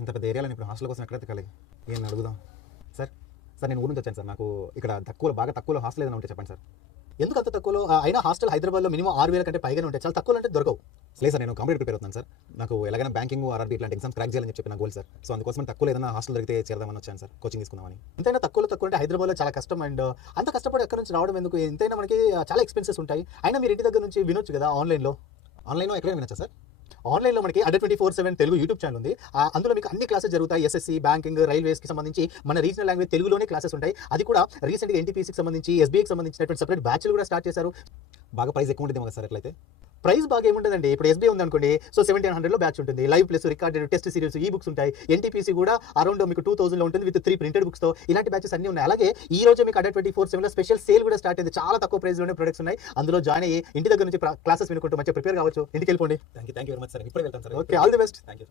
ఇంత పెద్ద ఏరియాలో ఇప్పుడు హాస్టల్ కోసం ఎక్కడ తిక్కాలి? ఏం అడుగుదాం సార్? సార్ నేను ఊరు నుంచి వచ్చాను సార్. నాకు ఇక్కడ బాగా తక్కువలో హాస్టల్ ఏదైనా ఉంటే చెప్పండి సార్. ఎందుకు అంత తక్కువలో? అయినా హాస్టల్ హైదరాబాద్లో మినిమం 6,000 కంటే పైగానే ఉంటాయి. చాలా తక్కువలో అంటే దొరకవు. లేదు సార్, నేను కాంపిటేటివ్ ప్రిపేర్ అవుతున్నాను సార్. నాకు ఎలాగైనా బ్యాంకింగ్ ఆర్ఆర్బీ ఇట్లాంటి ఎగ్జామ్స్ క్రాక్ చేయాలని చెప్పి నా గోల్ సార్. సో అందుకోసం తక్కువ ఏదైనా హాస్టల్ దొరికితే చేరదామని వచ్చాను సార్, కోచింగ్ తీసుకుందామని. ఎంతైనా తక్కువలో తక్కువ అంటే హైదరాబాద్లో చాలా కష్టం. అండ్ అంత కష్టపడి ఎక్కడి నుంచి రావడం ఎందుకు? ఎంతైనా మనకి చాలా ఎక్స్పెన్సెస్ ఉంటాయి. అయినా మీరు ఇంటి దగ్గర నుంచి వినొచ్చు కదా ఆన్లైన్లో ఎక్కడైనా వినొచ్చా సార్? ఆన్లైన్లో మనకి అడ్డా 24/7 తెలుగు యూట్యూబ్ ఛానల్ ఉంది. అందులో మీకు అన్ని క్లాసెస్ జరుగుతాయి. ఎస్ఎస్సి, బ్యాంకింగ్, రైల్వేస్కి సంబంధించి మన రీజనల్ లాంగ్వేజ్ తెలుగులోనే క్లాసెస్ ఉంటాయి. అది కూడా రీసెంట్గా ఎన్టీపీసీకి సంబంధించి, ఎస్బీఐకి సంబంధించినటువంటి సెపరేట్ బ్యాచ్లు కూడా స్టార్ట్ చేశారు. బాగా ప్రైస్ ఎక్కువ ఉంటుంది సార్ ఎట్లయితే? ప్రైస్ బాగా ఏముంటుందండి. ఇప్పుడు ఎస్బీఐ ఉంది అనుకోండి, సో 1700లో బ్యాచ్ ఉంటుంది. Live plus recorded test series ఈ బుక్స్ ఉంటాయి. ఎన్టీపీసీ కూడా అరౌండ్ మీకు 2000లో ఉంటుంది విత్ 3 ప్రింటెడ్ బుక్స్తో. ఇలాంటి బ్యాచెస్ అన్ని ఉన్నాయి. అలాగే ఈ రోజు మీకు అడ్డా 24/7లో స్పెషల్ సేల్ కూడా స్టార్ట్ అయింది. చాలా తక్కువ ప్రైస్లోనే ప్రొడక్ట్స్ ఉన్నాయి. అందులో జాయిన్ అయ్యి ఇంటి దగ్గర నుంచి క్లాసెస్ వినుకుంటూ మంచిగా ప్రిపేర్ కావచ్చు. ఇంటికి వెళ్ళిపోండి. Thank you very much sir. ఇప్పుడే వెళ్తాను sir. Okay, all the best. Thank you.